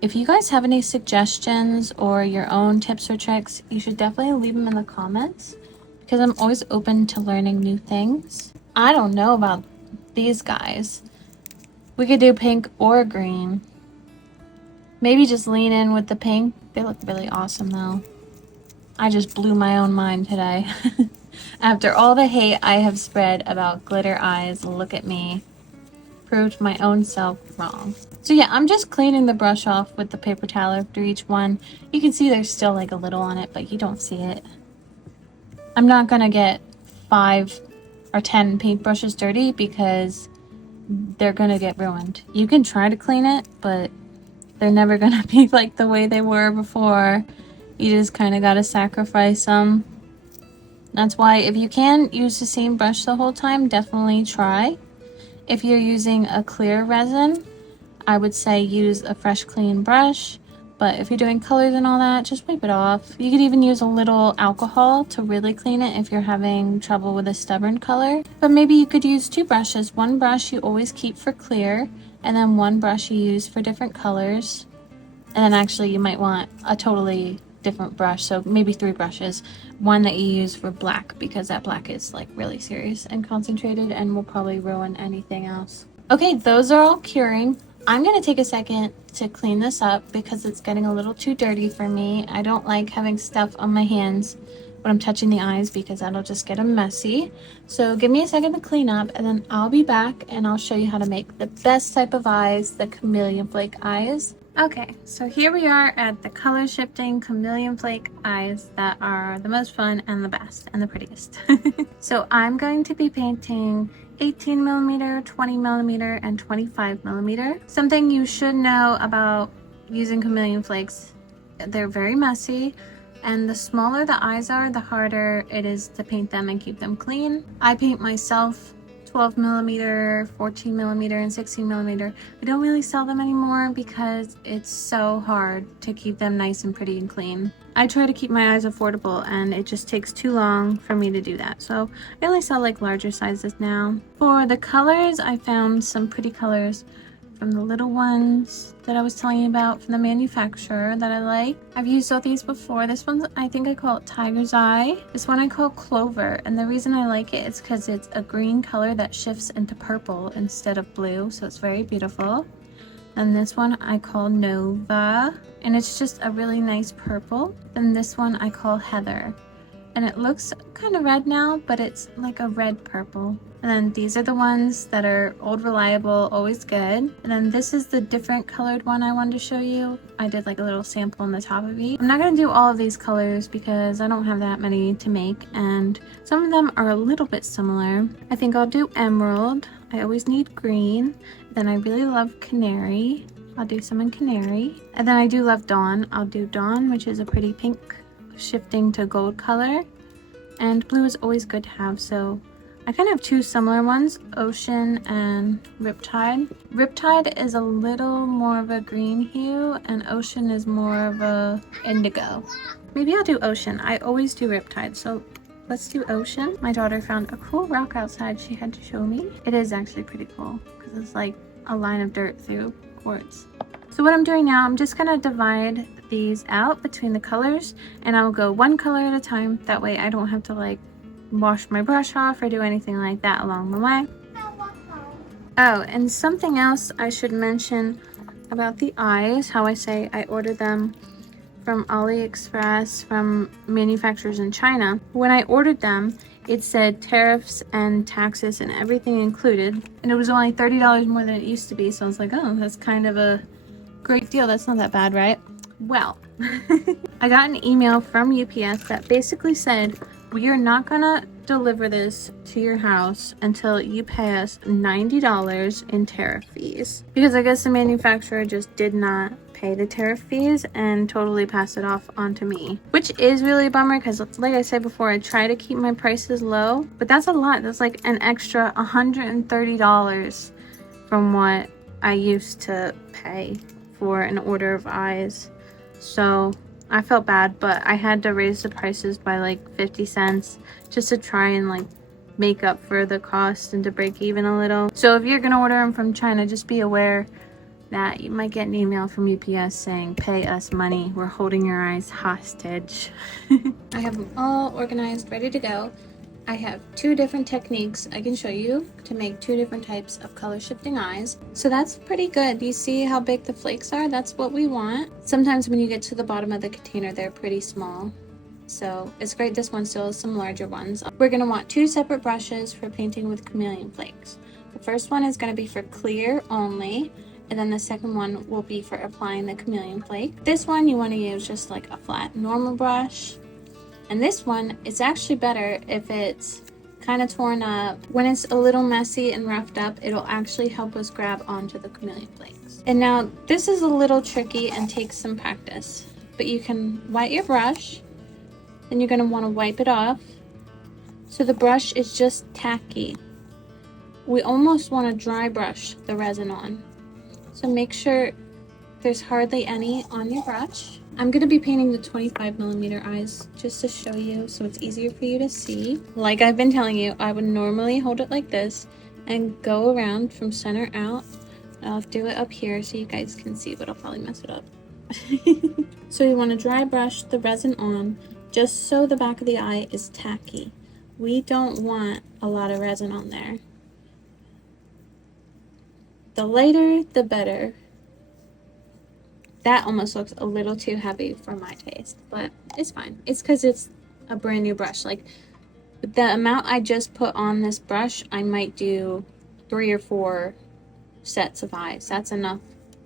If you guys have any suggestions or your own tips or tricks, you should definitely leave them in the comments, because I'm always open to learning new things. I don't know about these guys. We could do pink or green. Maybe just lean in with the pink. They look really awesome though. I just blew my own mind today. After all the hate I have spread about glitter eyes, look at me. Proved my own self wrong. So yeah, I'm just cleaning the brush off with the paper towel after each one. You can see there's still like a little on it, but you don't see it. I'm not gonna get 5 or 10 paintbrushes dirty because they're gonna get ruined. You can try to clean it, but they're never gonna be like the way they were before. You just kind of gotta sacrifice them. That's why if you can use the same brush the whole time, definitely try. If you're using a clear resin, I would say use a fresh clean brush. But if you're doing colors and all that, just wipe it off. You could even use a little alcohol to really clean it if you're having trouble with a stubborn color. But maybe you could use 2 brushes. One brush you always keep for clear, and then one brush you use for different colors. And then actually you might want a totally different brush, so maybe 3 brushes. One that you use for black, because that black is like really serious and concentrated and will probably ruin anything else. Okay, those are all curing. I'm going to take a second to clean this up because it's getting a little too dirty for me. I don't like having stuff on my hands when I'm touching the eyes because that'll just get them messy. So give me a second to clean up and then I'll be back and I'll show you how to make the best type of eyes, the chameleon flake eyes. Okay, so here we are at the color shifting chameleon flake eyes that are the most fun and the best and the prettiest. So I'm going to be painting 18mm, 20mm, and 25mm. Something you should know about using chameleon flakes, they're very messy, and the smaller the eyes are, the harder it is to paint them and keep them clean. I paint myself 12mm, 14mm, and 16mm. I don't really sell them anymore because it's so hard to keep them nice and pretty and clean. I try to keep my eyes affordable and it just takes too long for me to do that. So I only sell like larger sizes now. For the colors, I found some pretty colors from the little ones that I was telling you about from the manufacturer that I like. I've used all these before. This one, I think I call it Tiger's Eye. This one I call Clover, and the reason I like it is because it's a green color that shifts into purple instead of blue, so it's very beautiful. And this one I call Nova, and it's just a really nice purple. And this one I call Heather, and it looks kind of red now, but it's like a red purple. And then these are the ones that are old, reliable, always good. And then this is the different colored one I wanted to show you. I did like a little sample on the top of each. I'm not going to do all of these colors because I don't have that many to make, and some of them are a little bit similar. I think I'll do emerald. I always need green. Then I really love canary. I'll do some in canary. And then I do love dawn. I'll do dawn, which is a pretty pink shifting to gold color. And blue is always good to have, so I kind of have two similar ones, Ocean and Riptide. Riptide is a little more of a green hue and Ocean is more of a indigo. Maybe I'll do Ocean. I always do Riptide, so let's do Ocean. My daughter found a cool rock outside she had to show me. It is actually pretty cool because it's like a line of dirt through quartz. So what I'm doing now, I'm just gonna divide these out between the colors and I'll go one color at a time. That way I don't have to like wash my brush off or do anything like that along the way. Oh, and something else I should mention about the eyes, how I say I ordered them from AliExpress from manufacturers in China. When I ordered them, it said tariffs and taxes and everything included, and it was only $30 more than it used to be, so I was like, oh, that's kind of a great deal. That's not that bad, right? Well, I got an email from UPS that basically said, we are not gonna deliver this to your house until you pay us $90 in tariff fees. Because I guess the manufacturer just did not pay the tariff fees and totally passed it off onto me. Which is really a bummer because like I said before, I try to keep my prices low. But that's a lot. That's like an extra $130 from what I used to pay for an order of eyes. So I felt bad, but I had to raise the prices by like 50 cents just to try and like make up for the cost and to break even a little. So if you're gonna order them from China, just be aware that you might get an email from UPS saying, pay us money, we're holding your eyes hostage. I have them all organized, ready to go. I have two different techniques I can show you to make two different types of color shifting eyes. So that's pretty good. You see how big the flakes are? That's what we want. Sometimes when you get to the bottom of the container, they're pretty small. So it's great this one still has some larger ones. We're gonna want two separate brushes for painting with chameleon flakes. The first one is gonna be for clear only, and then the second one will be for applying the chameleon flake. This one you wanna use just like a flat normal brush. And this one, it's actually better if it's kind of torn up. When it's a little messy and roughed up, it'll actually help us grab onto the chameleon flakes. And now this is a little tricky and takes some practice, but you can wet your brush, then you're gonna wanna wipe it off. So the brush is just tacky. We almost wanna dry brush the resin on. So make sure there's hardly any on your brush. I'm going to be painting the 25mm eyes just to show you so it's easier for you to see. Like I've been telling you, I would normally hold it like this and go around from center out. I'll do it up here so you guys can see, but I'll probably mess it up. So you want to dry brush the resin on just so the back of the eye is tacky. We don't want a lot of resin on there. The lighter, the better. That almost looks a little too heavy for my taste, but it's fine. It's because it's a brand new brush. Like the amount I just put on this brush, I might do 3 or 4 sets of eyes. That's enough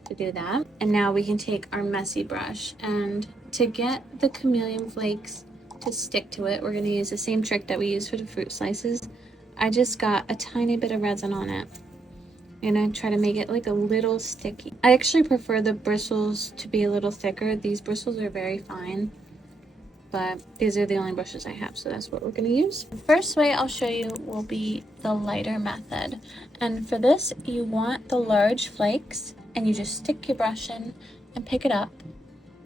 to do that. And now we can take our messy brush, and to get the chameleon flakes to stick to it, we're going to use the same trick that we use for the fruit slices. I just got a tiny bit of resin on it, and I try to make it like a little sticky. I actually prefer the bristles to be a little thicker. These bristles are very fine, but these are the only brushes I have, so that's what we're going to use. The first way I'll show you will be the lighter method, and for this you want the large flakes, and you just stick your brush in and pick it up,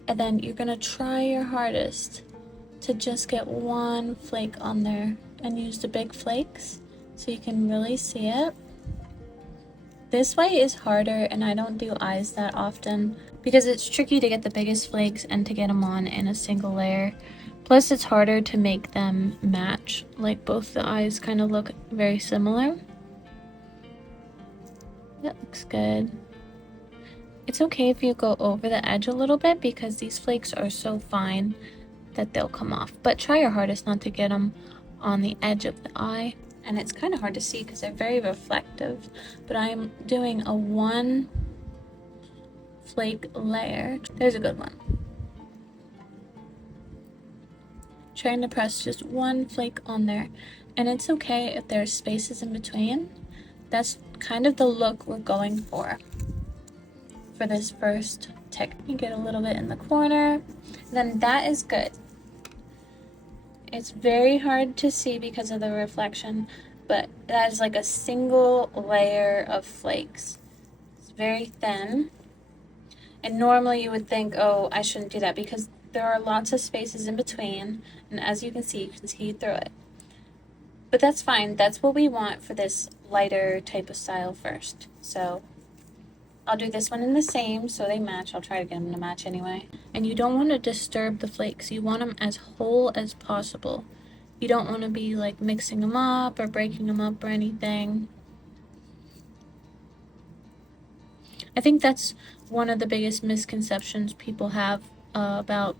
and then you're going to try your hardest to just get one flake on there, and use the big flakes so you can really see it. This way is harder, and I don't do eyes that often because it's tricky to get the biggest flakes and to get them on in a single layer. Plus it's harder to make them match, like both the eyes kind of look very similar. That looks good. It's okay if you go over the edge a little bit because these flakes are so fine that they'll come off, but try your hardest not to get them on the edge of the eye. And it's kind of hard to see because they're very reflective, but I'm doing a 1 flake layer. There's a good one. Trying to press just 1 flake on there, and it's okay if there's spaces in between. That's kind of the look we're going for this first technique. You get a little bit in the corner, then that is good. It's very hard to see because of the reflection, but that is like a single layer of flakes. It's very thin, and normally you would think, oh, I shouldn't do that because there are lots of spaces in between, and as you can see through it. But that's fine. That's what we want for this lighter type of style first. So I'll do this one in the same so they match. I'll try to get them to match anyway. And you don't want to disturb the flakes. You want them as whole as possible. You don't want to be like mixing them up or breaking them up or anything. I think that's one of the biggest misconceptions people have about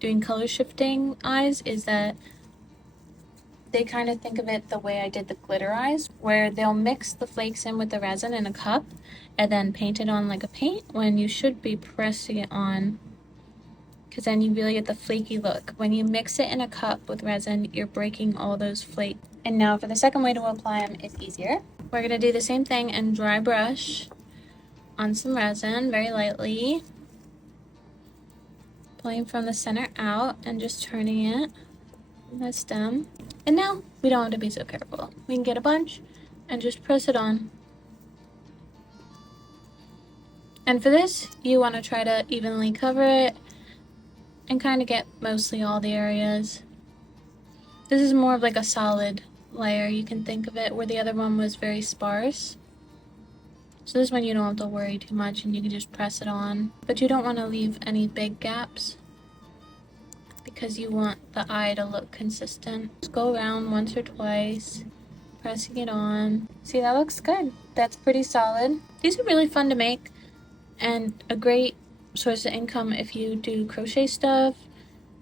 doing color shifting eyes, is that they kind of think of it the way I did the glitter eyes, where they'll mix the flakes in with the resin in a cup and then paint it on like a paint, when you should be pressing it on, because then you really get the flaky look. When you mix it in a cup with resin, you're breaking all those flakes. And now for the second way to apply them, it's easier. We're going to do the same thing and dry brush on some resin very lightly, pulling from the center out and just turning it on the stem. And now we don't have to be so careful. We can get a bunch and just press it on. And for this, you want to try to evenly cover it and kind of get mostly all the areas. This is more of like a solid layer, you can think of it, where the other one was very sparse. So this one you don't have to worry too much, and you can just press it on. But you don't want to leave any big gaps because you want the eye to look consistent. Just go around once or twice, pressing it on. See, that looks good. That's pretty solid. These are really fun to make and a great source of income if you do crochet stuff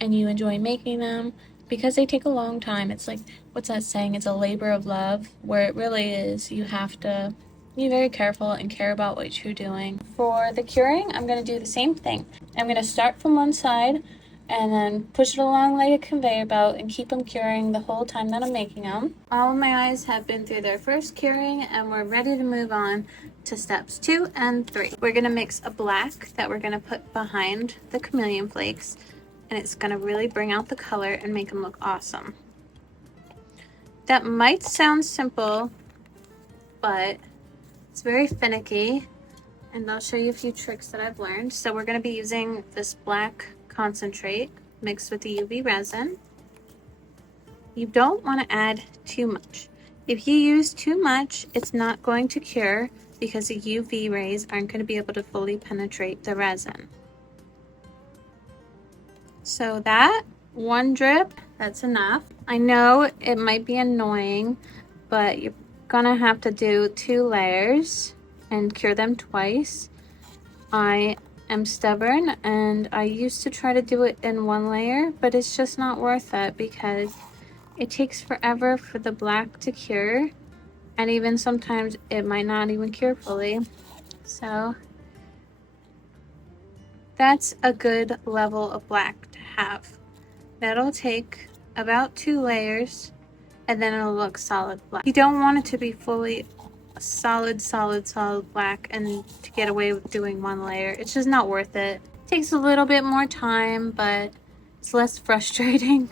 and you enjoy making them, because they take a long time. It's like, what's that saying? It's a labor of love, where it really is. You have to be very careful and care about what you're doing. For the curing, I'm going to do the same thing. I'm going to start from one side and then push it along like a conveyor belt and keep them curing the whole time that I'm making them. All of my eyes have been through their first curing, and we're ready to move on to steps 2 and 3. We're going to mix a black that we're going to put behind the chameleon flakes, and it's going to really bring out the color and make them look awesome. That might sound simple, but it's very finicky, and I'll show you a few tricks that I've learned. So we're going to be using this black concentrate mixed with the UV resin. You don't want to add too much. If you use too much, it's not going to cure because the UV rays aren't going to be able to fully penetrate the resin. So that one drip, that's enough. I know it might be annoying, but you're gonna have to do 2 layers and cure them twice. I am stubborn and I used to try to do it in one layer, but it's just not worth it because it takes forever for the black to cure, and even sometimes it might not even cure fully. So that's a good level of black to have. That'll take about 2 layers and then it'll look solid black. You don't want it to be fully solid black and to get away with doing 1 layer. It's just not worth it. It takes a little bit more time, but it's less frustrating.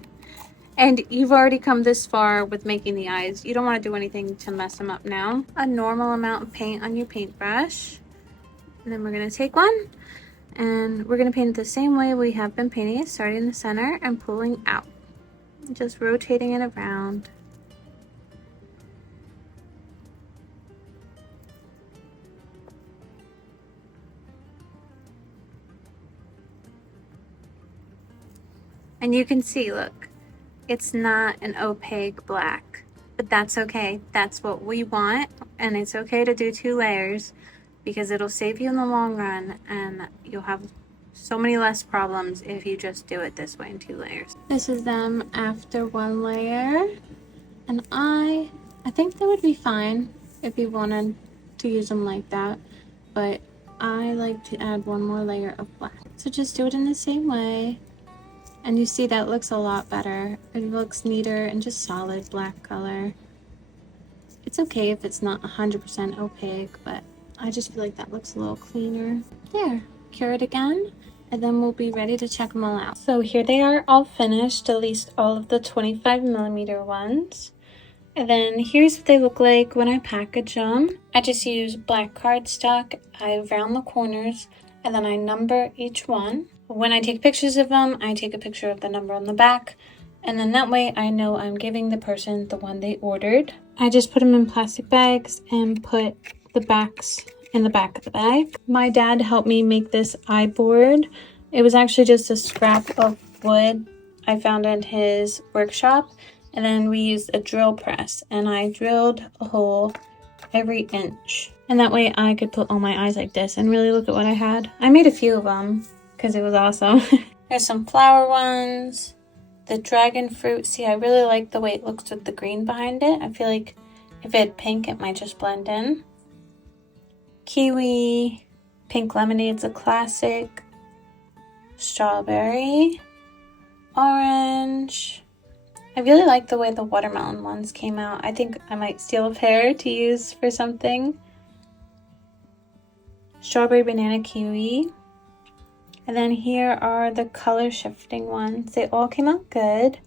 And you've already come this far with making the eyes. You don't want to do anything to mess them up now. A normal amount of paint on your paintbrush. And then we're going to take one and we're going to paint it the same way we have been painting it, starting in the center and pulling out. Just rotating it around. And you can see, look, it's not an opaque black, but that's okay. That's what we want, and it's okay to do 2 layers because it'll save you in the long run and you'll have so many less problems if you just do it this way in 2 layers. This is them after 1 layer, and I think they would be fine if you wanted to use them like that, but I like to add 1 more layer of black. So just do it in the same way. And you see that looks a lot better. It looks neater and just solid black color. It's okay if it's not 100% opaque, but I just feel like that looks a little cleaner. There, cure it again, and then we'll be ready to check them all out. So here they are all finished, at least all of the 25mm ones. And then here's what they look like when I package them. I just use black cardstock. I round the corners and then I number each one. When I take pictures of them, I take a picture of the number on the back, and then that way I know I'm giving the person the one they ordered. I just put them in plastic bags and put the backs in the back of the bag. My dad helped me make this eye board. It was actually just a scrap of wood I found in his workshop, and then we used a drill press and I drilled a hole every inch, and that way I could put all my eyes like this and really look at what I had. I made a few of them because it was awesome. There's some flower ones, the dragon fruit. See, I really like the way it looks with the green behind it. I feel like if it had pink, it might just blend in. Kiwi, pink lemonade's a classic, strawberry, orange. I really like the way the watermelon ones came out. I think I might steal a pair to use for something. Strawberry, banana, kiwi. And then here are the color shifting ones. They all came out good.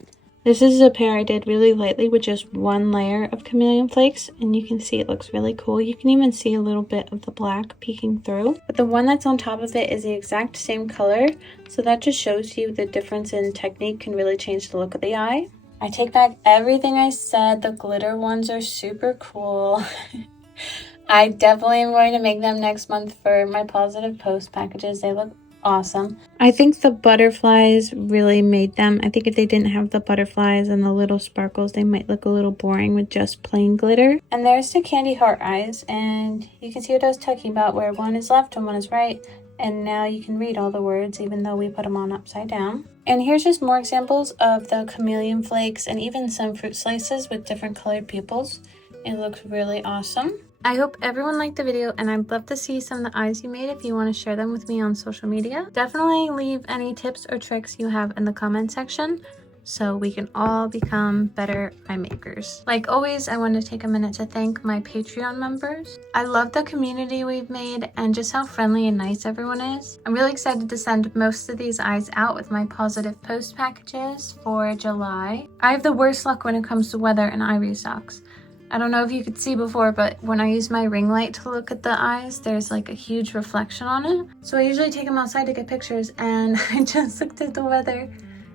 This is a pair I did really lightly with just 1 layer of chameleon flakes, and you can see it looks really cool. You can even see a little bit of the black peeking through. But the one that's on top of it is the exact same color, so that just shows you the difference in technique can really change the look of the eye. I take back everything I said. The glitter ones are super cool. I definitely am going to make them next month for my positive post packages. They look awesome. I think the butterflies really made them. I think if they didn't have the butterflies and the little sparkles, they might look a little boring with just plain glitter. And there's the candy heart eyes, and you can see what I was talking about, where one is left and one is right, and now you can read all the words even though we put them on upside down. And here's just more examples of the chameleon flakes and even some fruit slices with different colored pupils. It looks really awesome. I hope everyone liked the video, and I'd love to see some of the eyes you made if you want to share them with me on social media. Definitely leave any tips or tricks you have in the comment section so we can all become better eye makers. Like always, I want to take a minute to thank my Patreon members. I love the community we've made and just how friendly and nice everyone is. I'm really excited to send most of these eyes out with my positive post packages for July. I have the worst luck when it comes to weather and eye restocks. I don't know if you could see before, but when I use my ring light to look at the eyes, there's like a huge reflection on it. So I usually take them outside to get pictures, and I just looked at the weather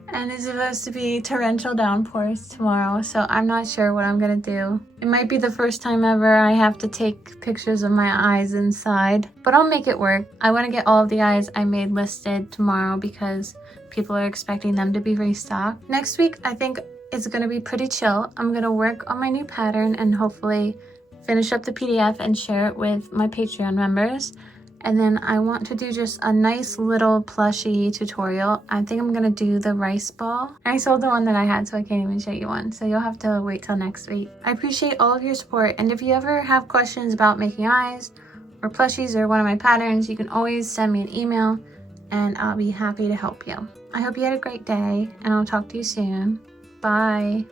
and it's supposed to be torrential downpours tomorrow. So I'm not sure what I'm gonna do. It might be the first time ever I have to take pictures of my eyes inside, but I'll make it work. I want to get all of the eyes I made listed tomorrow because people are expecting them to be restocked. Next week, I think it's going to be pretty chill. I'm going to work on my new pattern and hopefully finish up the PDF and share it with my Patreon members. And then I want to do just a nice little plushie tutorial. I think I'm gonna do the rice ball. I sold the one that I had, so I can't even show you one. So you'll have to wait till next week. I appreciate all of your support. And if you ever have questions about making eyes or plushies or one of my patterns, you can always send me an email and I'll be happy to help you. I hope you had a great day and I'll talk to you soon. Bye.